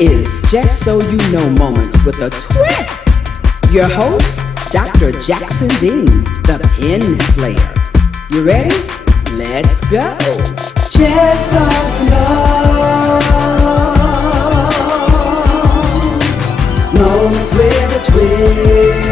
is Just So You Know Moments with a twist. Your host, Dr. Jackson Dean, the Pen Slayer. You ready? Let's go. Just so you know, moments with a twist.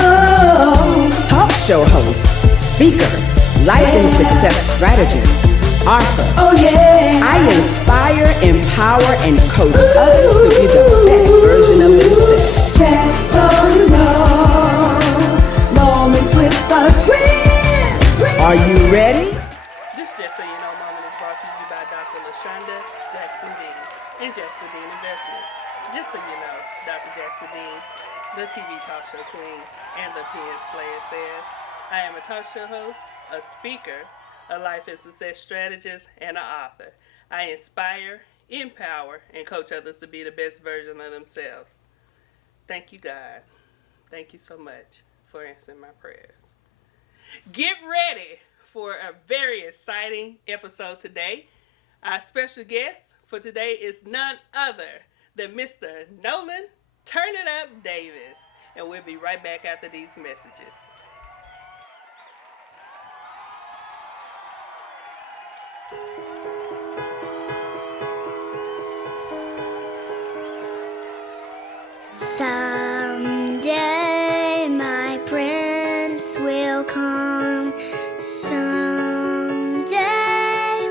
Oh, talk show host, speaker, life and success strategist, author. Oh yeah. I inspire, empower, and coach others to be the best version of themselves. Just so you know, moments with a twist. Are you ready? This Just So You Know moment is brought to you by Dr. LaShonda Jackson Dean and Jackson Dean Investments. Just so you know, Dr. Jackson Dean, the TV talk show queen and the Pen Slayer says, I am a talk show host, a speaker, a life and success strategist, and an author. I inspire, empower, and coach others to be the best version of themselves. Thank you, God. Thank you so much for answering my prayers. Get ready for a very exciting episode today. Our special guest for today is none other than Mr. Nolen Turn It Up Davis. And we'll be right back after these messages. Someday my prince will come. Someday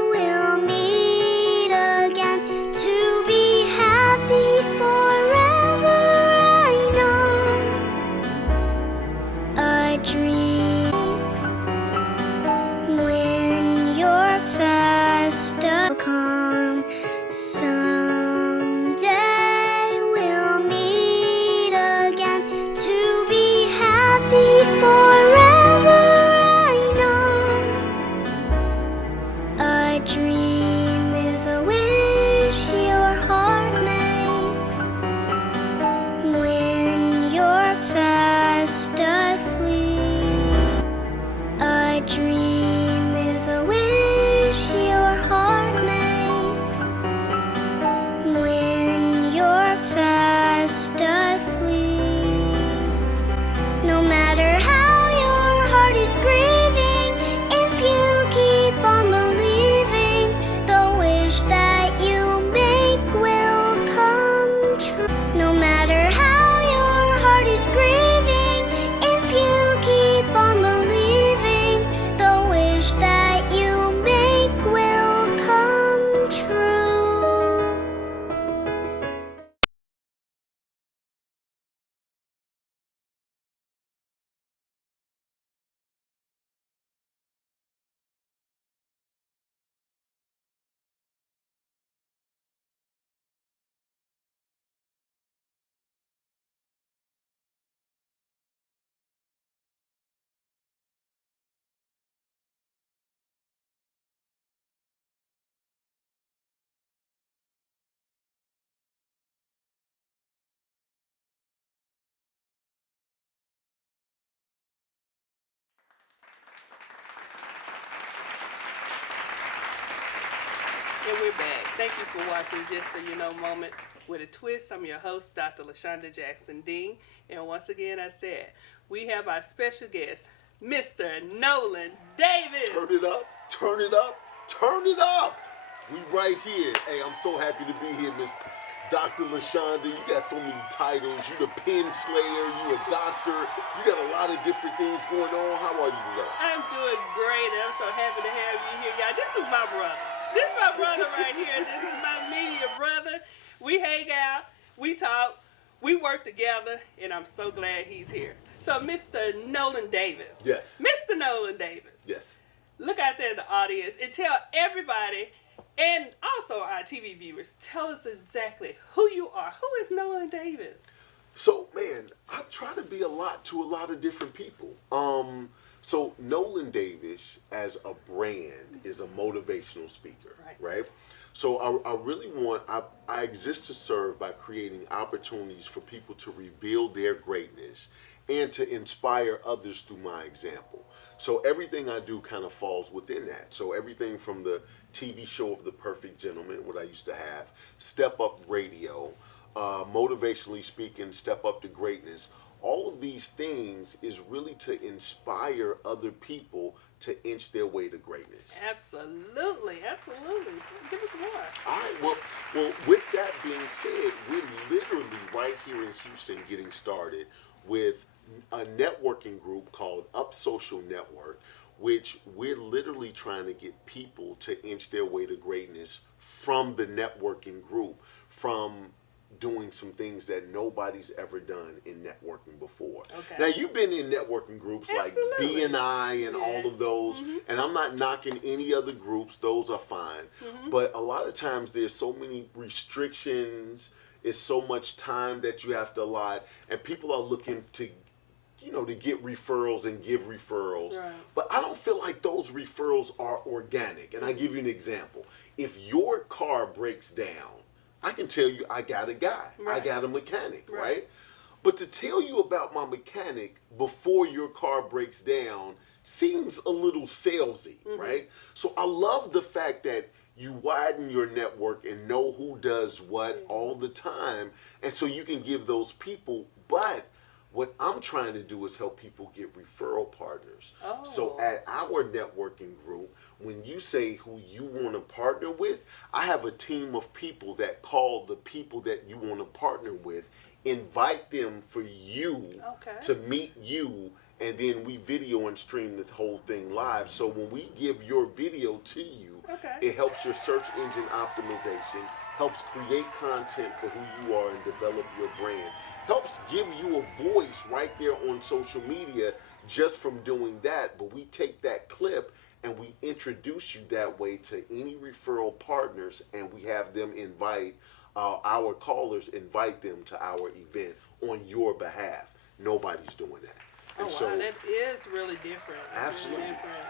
we'll meet again to be happy forever. I know a dream when your fast will come. Someday we'll meet again to be happy forever. I know a dream is a wish your heart makes when you're fast asleep. A dream is a wish your heart makes when you're fast asleep. No matter how your heart is grieving, if you keep on believing, the wish that you make will come true. No matter how your heart is grieving, if you keep on believing, the wish that you make will come true. And we're back. Thank you for watching Just So You Know moment with a twist. I'm your host, Dr. LaShonda Jackson Dean. And once again, I said, we have our special guest, Mr. Nolen Davis. Turn it up, turn it up, turn it up. We right here. Hey, I'm so happy to be here, Miss Dr. LaShonda. You got so many titles. You the Pen Slayer, you a doctor. You got a lot of different things going on. How are you today? I'm doing great, and I'm so happy to have you here, y'all. This is my brother. This is my brother right here. This is my media brother. We hang out, we talk, we work together, and I'm so glad he's here. So, Mr. Nolen Davis. Yes. Mr. Nolen Davis. Yes. Look out there in the audience and tell everybody, and also our TV viewers, tell us exactly who you are. Who is Nolen Davis? So, man, I try to be a lot to a lot of different people. So Nolen Davis as a brand is a motivational speaker, right? So I really I exist to serve by creating opportunities for people to reveal their greatness and to inspire others through my example. So everything I do kind of falls within that. So everything from the TV show of The Perfect Gentleman, what I used to have, Step Up Radio, motivationally speaking, Step Up to Greatness. All of these things is really to inspire other people to inch their way to greatness. Absolutely, absolutely. Give us more. All right, well, with that being said, we're literally right here in Houston getting started with a networking group called Up Social Network, which we're literally trying to get people to inch their way to greatness from the networking group, from doing some things that nobody's ever done in networking before. Okay. Now, you've been in networking groups Absolutely. like BNI and all of those, and I'm not knocking any other groups. Those are fine. But a lot of times there's so many restrictions, it's so much time that you have to allot, and people are looking to to get referrals and give referrals. Right. But I don't feel like those referrals are organic. And I give you an example. If your car breaks down, I can tell you I got a guy. Right. I got a mechanic, Right. right? But to tell you about my mechanic before your car breaks down seems a little salesy, right? So I love the fact that you widen your network and know who does what all the time. And so you can give those people, but what I'm trying to do is help people get referral partners. Oh. So at our networking group, when you say who you want to partner with, I have a team of people that call the people that you want to partner with, invite them for you to meet you, and then we video and stream the whole thing live. So when we give your video to you, it helps your search engine optimization, helps create content for who you are and develop your brand, helps give you a voice right there on social media just from doing that. But we take that clip and we introduce you that way to any referral partners, and we have them invite our callers, invite them to our event on your behalf. Nobody's doing that. And wow, that is really different. Absolutely. Really different.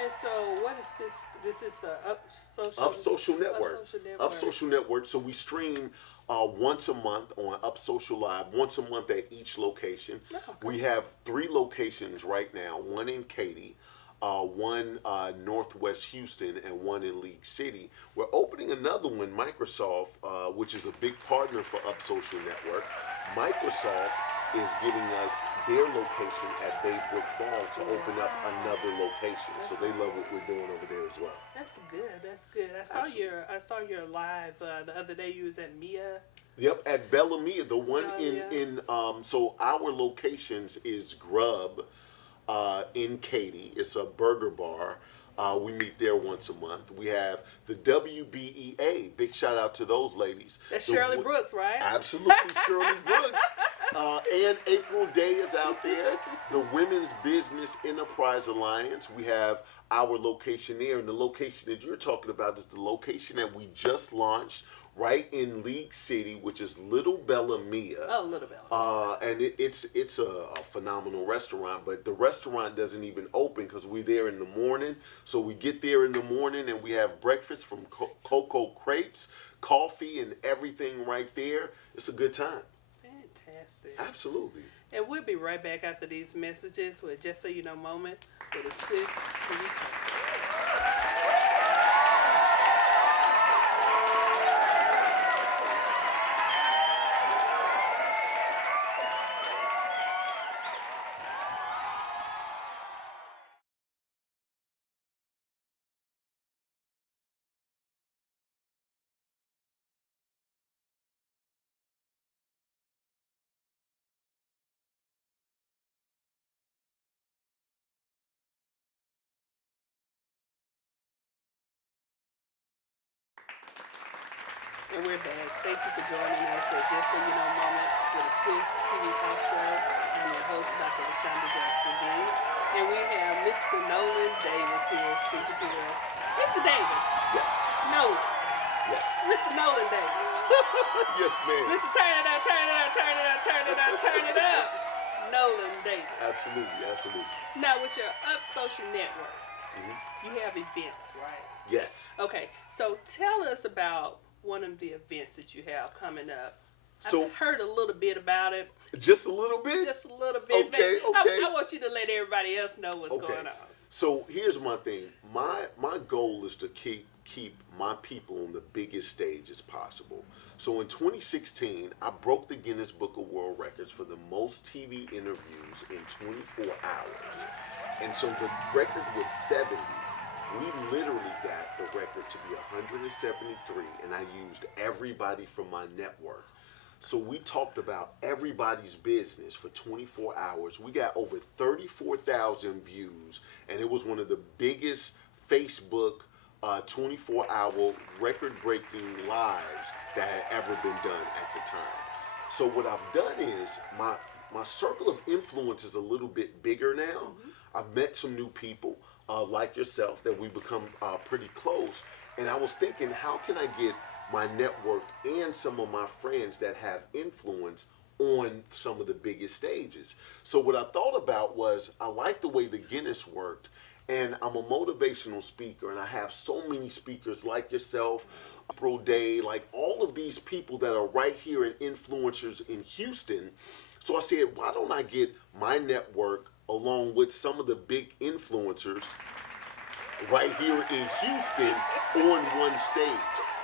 And so, what is this? This is the Up Social Network. Up Social Network. Up Social Network. So we stream once a month on Up Social Live, once a month at each location. We have 3 locations right now, one in Katy, one Northwest Houston, and one in League City. We're opening another one, Microsoft, which is a big partner for Up Social Network. Microsoft is giving us their location at Baybrook Mall to open up another location. So they love what we're doing over there as well. That's good. That's good. I saw your live the other day. You was at Mia. Yep, at Bella Mia, the one in so our locations is Grub in Katy. It's a burger bar. We meet there once a month. We have the WBEA. Big shout out to those ladies. That's Shirley Brooks, right? Absolutely, Shirley Brooks. And April Day is out there. The Women's Business Enterprise Alliance. We have our location there. And the location that you're talking about is the location that we just launched right in League City, which is Little Bella Mia. Oh, Little Bella. And it's a phenomenal restaurant, but the restaurant doesn't even open because we're there in the morning. So we get there in the morning and we have breakfast from cocoa crepes, coffee, and everything right there. It's a good time. Fantastic. Absolutely. And we'll be right back after these messages with Just So You Know moment with a twist TV talk show. And we're back. Thank you for joining us at Just So You Know moment with a twist TV talk show. I'm your host, Dr. LaShonda Jackson Dean. And we have Mr. Nolen Davis here speaking to us. Mr. Davis. Yes. Nolen. Yes. Mr. Nolen Davis. Yes, ma'am. Mr. Turn it up, turn it up, turn it up, turn it up, turn it up. Nolen Davis. Absolutely, absolutely. Now, with your Up Social Network, you have events, right? Yes. Okay, so tell us about one of the events that you have coming up So I've heard a little bit about it. Just a little bit? Just a little bit. Okay. I want you to let everybody else know what's going on. So here's my thing. My goal is to keep my people on the biggest stage as possible. So in 2016, I broke the Guinness Book of World Records for the most TV interviews in 24 hours. And so the record was 70. We literally got the record to be 173, and I used everybody from my network. So we talked about everybody's business for 24 hours. We got over 34,000 views, and it was one of the biggest Facebook 24-hour record-breaking lives that had ever been done at the time. So what I've done is my circle of influence is a little bit bigger now. Mm-hmm. I've met some new people like yourself that we become pretty close, and I was thinking, how can I get my network and some of my friends that have influence on some of the biggest stages? So what I thought about was, I like the way the Guinness worked, and I'm a motivational speaker, and I have so many speakers like yourself, Pro Day, like all of these people that are right here and influencers in Houston. So I said, why don't I get my network along with some of the big influencers right here in Houston on one stage?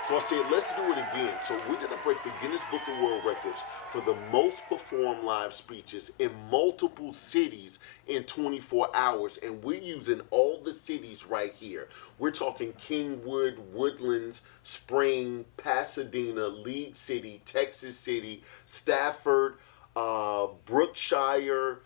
So I said, let's do it again. So we're going to break the Guinness Book of World Records for the most performed live speeches in multiple cities in 24 hours. And we're using all the cities right here. We're talking Kingwood, Woodlands, Spring, Pasadena, Lead City, Texas City, Stafford, Brookshire,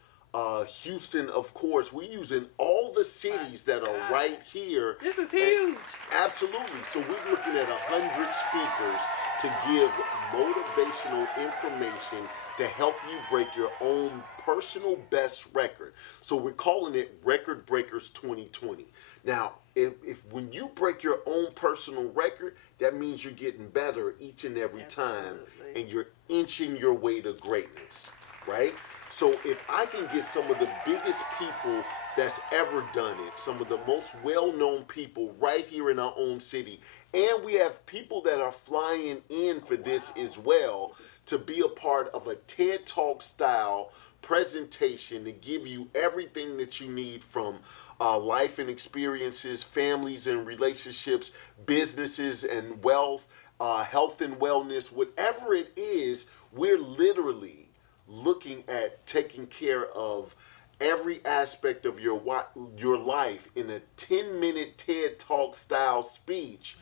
Houston, of course. We're using all the cities that are right here. This is huge. Absolutely. So we're looking at 100 speakers to give motivational information to help you break your own personal best record. So we're calling it Record Breakers 2020. Now, if when you break your own personal record, that means you're getting better each and every time, and you're inching your way to greatness, right? So if I can get some of the biggest people that's ever done it, some of the most well-known people right here in our own city, and we have people that are flying in for this as well to be a part of a TED Talk style presentation to give you everything that you need from life and experiences, families and relationships, businesses and wealth, health and wellness, whatever it is, we're literally looking at taking care of every aspect of your life in a 10-minute TED Talk style speech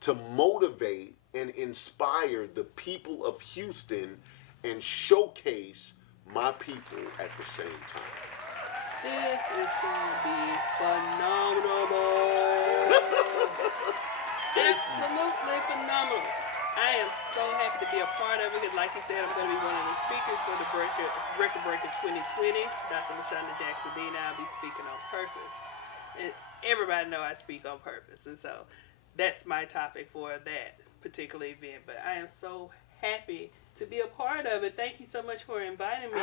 to motivate and inspire the people of Houston and showcase my people at the same time. This is going to be phenomenal. Absolutely phenomenal. I am so happy to be a part of it. Like you said, I'm going to be one of the speakers for the Record Breaker 2020. Dr. LaShonda Jackson Dean. I'll be speaking on purpose. And everybody know I speak on purpose, and so that's my topic for that particular event. But I am so happy to be a part of it. Thank you so much for inviting me.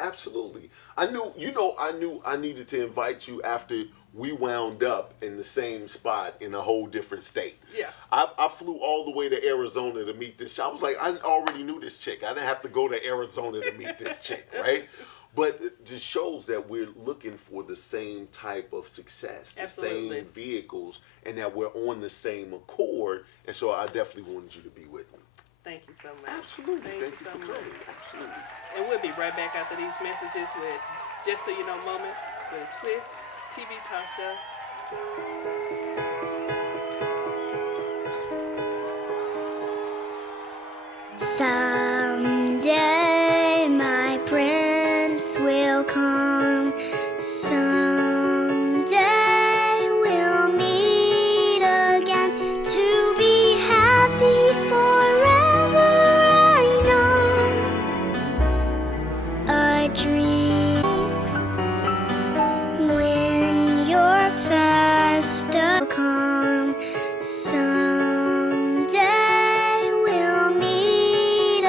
Absolutely. I knew I needed to invite you after we wound up in the same spot in a whole different state. Yeah. I flew all the way to Arizona to meet this chick. I was like, I already knew this chick. I didn't have to go to Arizona to meet this chick, right? But it just shows that we're looking for the same type of success, the same vehicles, and that we're on the same accord. And so I definitely wanted you to be with me. Thank you so much. Absolutely. Thank you so for much. coming. Absolutely. And we'll be right back after these messages with Just So You Know Moment with a Twist TV Talk Show. Someday my prince will come. Someday we'll meet again to be happy forever. I know a dream when your fast come. Someday we'll meet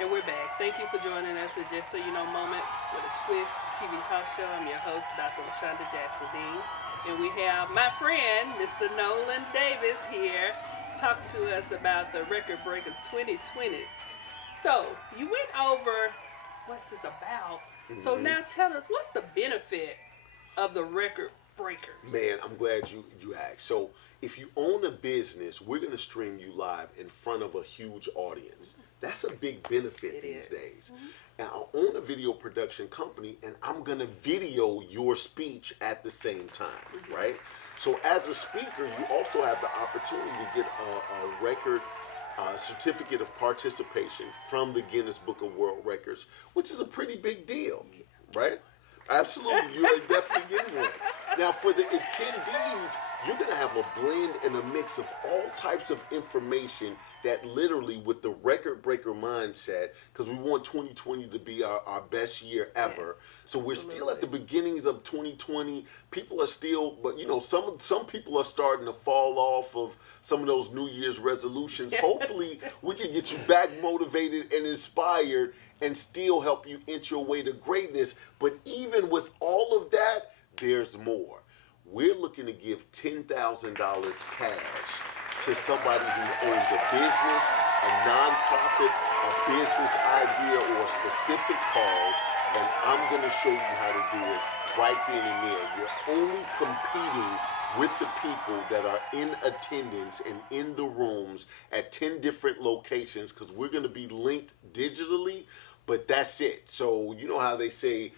And we're back. Thank you for joining us at Just So You Know Moment with a Twist TV talk show. I'm your host, Dr. LaShonda Jackson Dean. And we have my friend, Mr. Nolen Davis here, talking to us about the Record Breakers 2020. So, you went over what's this about. So now tell us, what's the benefit of the Record Breakers? Man, I'm glad you asked. So, if you own a business, we're going to stream you live in front of a huge audience. That's a big benefit these days. And I own a video production company, and I'm going to video your speech at the same time, right? So as a speaker, you also have the opportunity to get a record certificate of participation from the Guinness Book of World Records, which is a pretty big deal, right? Absolutely, you are definitely getting one. Now, for the attendees, you're going to have a blend and a mix of all types of information that literally, with the record breaker mindset, because we want 2020 to be our best year ever. Yes, so we're still at the beginnings of 2020. People are still, but you know, some people are starting to fall off of some of those New Year's resolutions. Yes. Hopefully, we can get you back motivated and inspired and still help you inch your way to greatness. But even with all of that, there's more. We're looking to give $10,000 cash to somebody who owns a business, a nonprofit, a business idea, or a specific cause, and I'm going to show you how to do it right then and there. You're only competing with the people that are in attendance and in the rooms at 10 different locations, because we're going to be linked digitally, but that's it. So you know how they say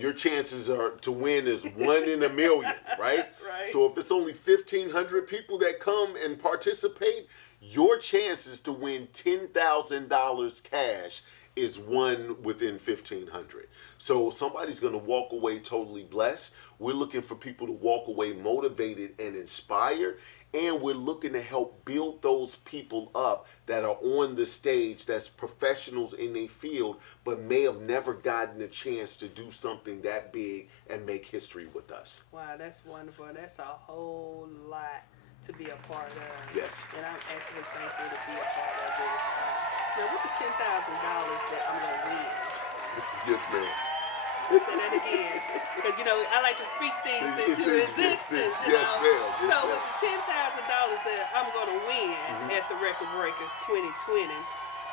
your chances are to win is 1 in a million, right? Right. So if it's only 1,500 people that come and participate, your chances to win $10,000 cash is 1 within 1,500. So somebody's going to walk away totally blessed. We're looking for people to walk away motivated and inspired. And we're looking to help build those people up that are on the stage, that's professionals in their field, but may have never gotten a chance to do something that big and make history with us. Wow, that's wonderful. That's a whole lot to be a part of. Yes. And I'm actually thankful to be a part of this. Now, with the $10,000 that I'm going to win. Yes, ma'am. Say that again, because you know I like to speak things into existence. You Yes, know? ma'am. Yes, So ma'am. with the $10,000 that I'm going to win at the Record Breakers 2020,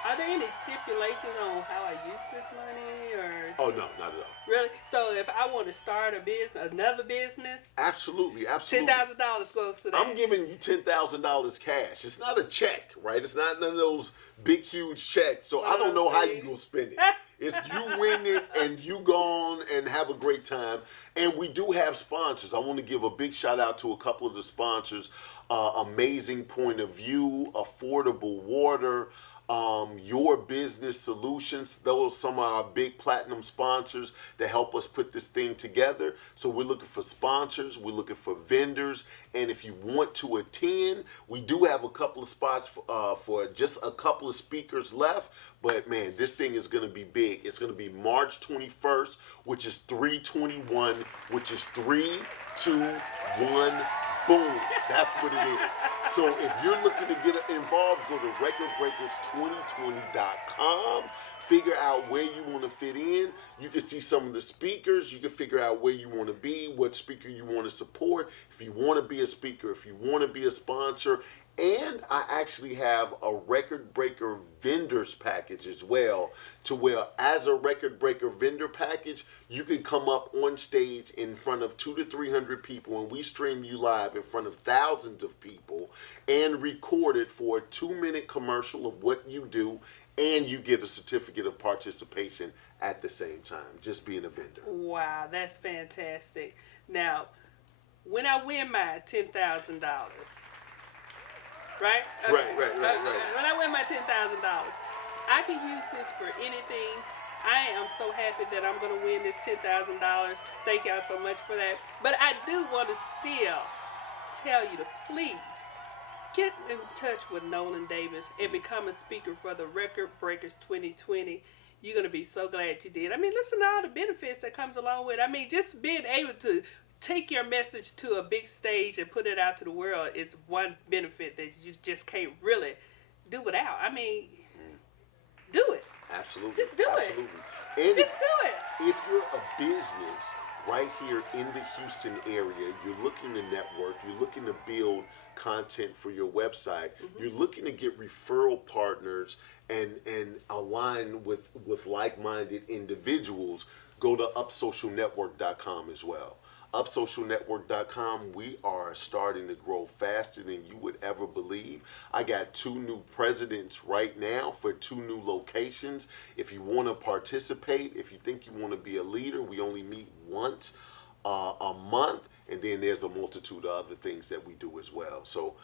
are there any stipulations on how I use this money, or? Oh no, not at all. Really? So if I want to start a business, another business, Absolutely, absolutely. $10,000 goes to that. I'm giving you $10,000 cash. It's not a check, right? It's not none of those big, huge checks. So I don't know how you gonna spend it. It's you win it and you go on and have a great time. And we do have sponsors. I want to give a big shout out to a couple of the sponsors. Amazing Point of View, Affordable Water, Your Business Solutions. Those are some of our big platinum sponsors that help us put this thing together. So we're looking for sponsors, we're looking for vendors, and if you want to attend, we do have a couple of spots for just a couple of speakers left. But man, this thing is going to be big. It's going to be March 21st, which is 3/21, which is 3, 2, 1. Boom, that's what it is. So if you're looking to get involved, go to recordbreakers2020.com. Figure out where you want to fit in. You can see some of the speakers. You can figure out where you want to be, what speaker you want to support. If you want to be a speaker, if you want to be a sponsor. And I actually have a Record Breaker vendors package as well, to where as a Record Breaker vendor package, you can come up on stage in front of 200 to 300 people, and we stream you live in front of thousands of people and record it for a 2-minute commercial of what you do, and you get a certificate of participation at the same time, just being a vendor. Wow, that's fantastic. Now, when I win my $10,000, right? Right. When I win my $10,000, I can use this for anything. I am so happy that I'm going to win this $10,000. Thank y'all so much for that. But I do want to still tell you to please get in touch with Nolen Davis and become a speaker for the Record Breakers 2020. You're going to be so glad you did. I mean, listen to all the benefits that comes along with it. I mean, just being able to take your message to a big stage and put it out to the world is one benefit that you just can't really do without. I mean, do it. Absolutely. Just do it. Absolutely. And Just do it. if you're a business right here in the Houston area, you're looking to network, you're looking to build content for your website, you're looking to get referral partners and align with like-minded individuals, go to upsocialnetwork.com as well. Upsocialnetwork.com, we are starting to grow faster than you would ever believe. I got 2 new presidents right now for 2 new locations. If you want to participate, if you think you want to be a leader, we only meet once a month, and then there's a multitude of other things that we do as well. So,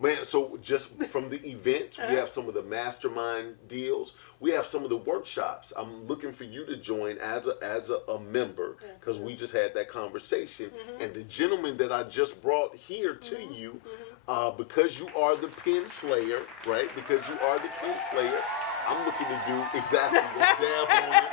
man, so just from the events, we have some of the mastermind deals. We have some of the workshops. I'm looking for you to join as a member, because we just had that conversation. And the gentleman that I just brought here to you, because you are the pen slayer, right? Because you are the pen slayer, I'm looking to do exactly what's dab on it.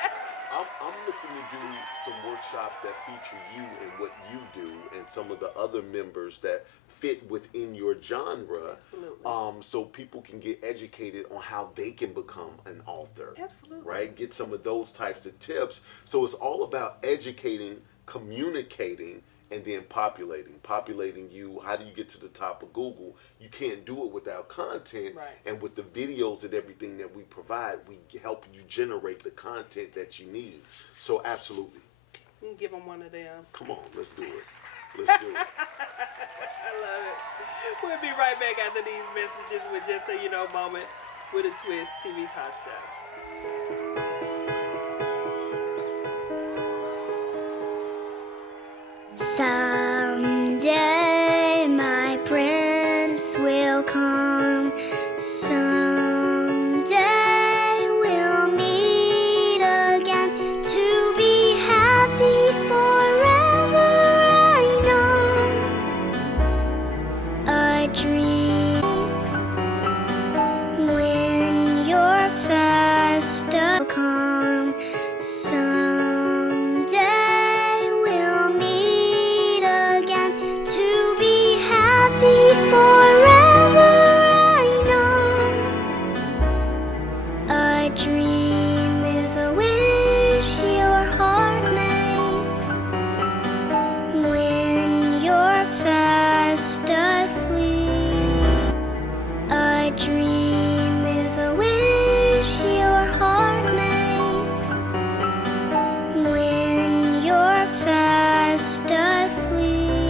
I'm looking to do some workshops that feature you and what you do, and some of the other members that fit within your genre. Absolutely. So people can get educated on how they can become an author. Absolutely. Right? Get some of those types of tips. So it's all about educating, communicating, and then populating you. How do you get to the top of Google? You can't do it without content. Right. And with the videos and everything that we provide, we help you generate the content that you need. So absolutely. You can give them one of them. Come on, let's do it. Let's do it. I love it. We'll be right back after these messages with Just So You Know moment with a Twist TV talk show. Someday my prince will come. Someday we'll meet again to be happy forever. I know a dream when you're fast will come. Someday we'll meet again to be happy forever. I know a dream is a wish your heart makes when you're fast asleep. A dream is a wish your heart makes when you're fast asleep.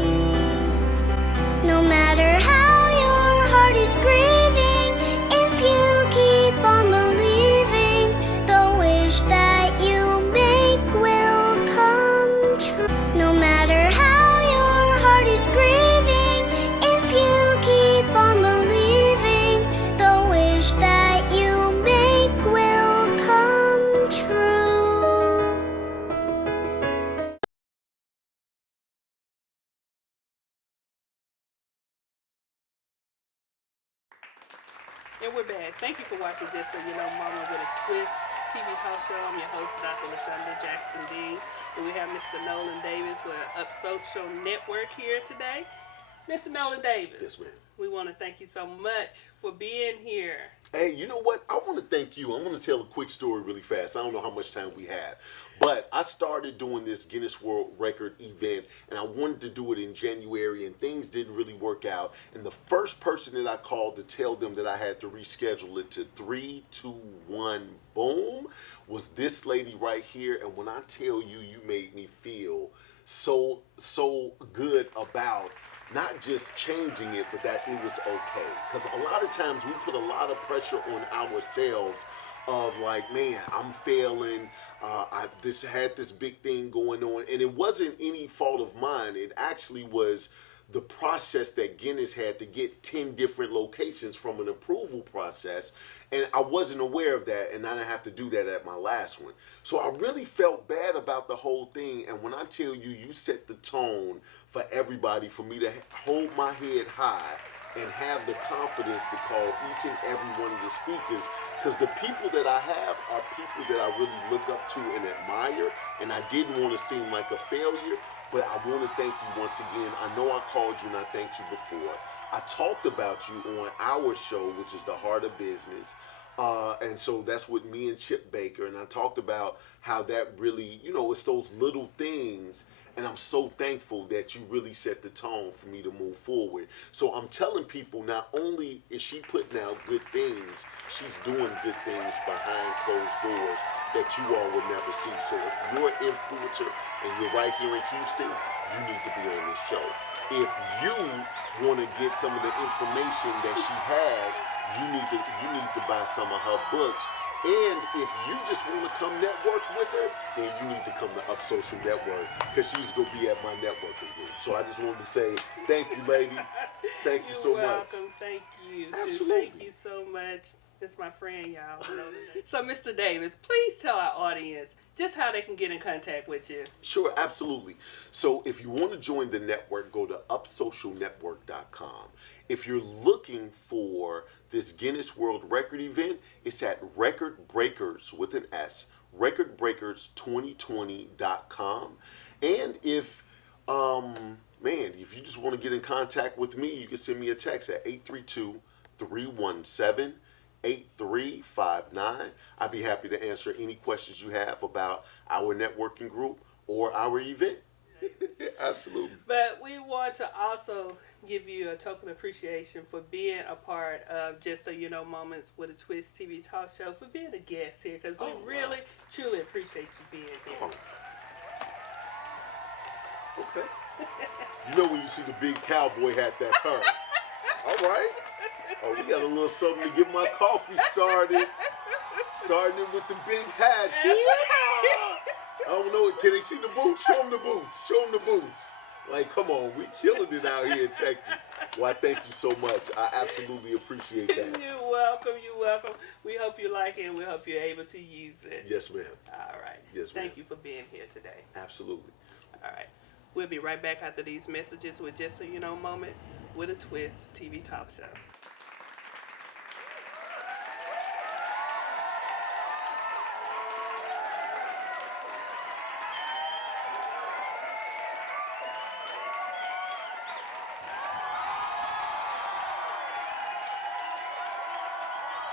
No matter how your heart is grieving, if you keep on believing, the wish that you make will come true. No matter how your heart is grieving, if you keep on believing, the wish that you make will come true. And we're back. Thank you for watching Just So You Know Mama with a Twist TV talk show. I'm your host, Dr. LaShonda Jackson Dean. And we have Mr. Nolen Davis with Up Social Network here today. Mr. Nolen Davis. Yes, ma'am. We want to thank you so much for being here. Hey, you know what? I want to thank you. I want to tell a quick story really fast. I don't know how much time we have. But I started doing this Guinness World Record event, and I wanted to do it in January, and things didn't really work out. And the first person that I called to tell them that I had to reschedule it to 3, 2, 1, boom, was this lady right here. And when I tell you, you made me feel so good about not just changing it, but that it was okay. Because a lot of times we put a lot of pressure on ourselves of like, man, I'm failing. I had this big thing going on, and it wasn't any fault of mine. It actually was the process that Guinness had to get 10 different locations from an approval process, and I wasn't aware of that, and I didn't have to do that at my last one. So I really felt bad about the whole thing, and when I tell you, you set the tone for everybody, for me to hold my head high and have the confidence to call each and every one of the speakers, because the people that I have are people that I really look up to and admire, and I didn't want to seem like a failure, but I want to thank you once again. I know I called you and I thanked you before. I talked about you on our show, which is The Heart of Business, And so that's with me and Chip Baker. And I talked about how that really, it's those little things. And I'm so thankful that you really set the tone for me to move forward. So I'm telling people, not only is she putting out good things, she's doing good things behind closed doors that you all would never see. So if you're an influencer and you're right here in Houston, you need to be on this show. If you want to get some of the information that she has, you need to buy some of her books. And if you just want to come network with her, then you need to come to Up Social Network, because she's going to be at my networking group. So I just wanted to say thank you, lady. Thank you so much. You're welcome. Thank you. Absolutely. Thank you so much. That's my friend, y'all. So, Mr. Davis, please tell our audience just how they can get in contact with you. Sure, absolutely. So if you want to join the network, go to upsocialnetwork.com. If you're looking for this Guinness World Record event, it's at Record Breakers with an S, recordbreakers2020.com. And if you just want to get in contact with me, you can send me a text at 832-317-8359. I'd be happy to answer any questions you have about our networking group or our event. Absolutely. But we want to also give you a token of appreciation for being a part of Just So You Know Moments with a Twist TV talk show, for being a guest here, because we really, truly appreciate you being here. Oh. Okay. You know when you see the big cowboy hat, that's her. All right. Oh, we got a little something to get my coffee started. Starting it with the big hat. I don't know. Can they see the boots? Show them the boots. Show them the boots. Like, come on. We killing it out here in Texas. Well, I thank you so much. I absolutely appreciate that. You're welcome. You're welcome. We hope you like it, and we hope you're able to use it. Yes, ma'am. All right. Yes, ma'am. Thank you for being here today. Absolutely. All right. We'll be right back after these messages with Just So You Know Moment with a Twist TV talk show.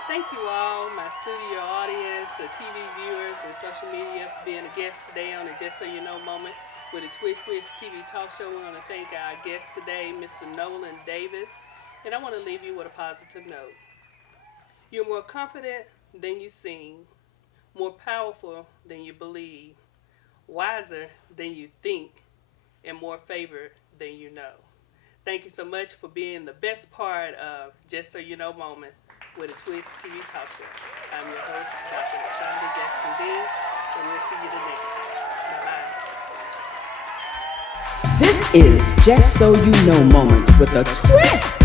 Thank you all, my studio audience, the TV viewers, and social media for being a guest today on the Just So You Know Moment with a Twist TV talk show. We want to thank our guest today, Mr. Nolen Davis, and I want to leave you with a positive note. You're more confident than you seem, more powerful than you believe, wiser than you think, and more favored than you know. Thank you so much for being the best part of Just So You Know Moment with a Twist TV talk show. I'm your host, Dr. Shonda Jackson-Dean, and we'll see you the next time. Bye-bye. This is Just So You Know Moments with a Twist.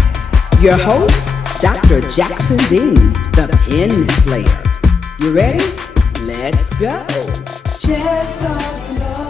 Your host, Dr. Jackson Dean, the Pen Slayer. You ready? Let's go. Just so you know.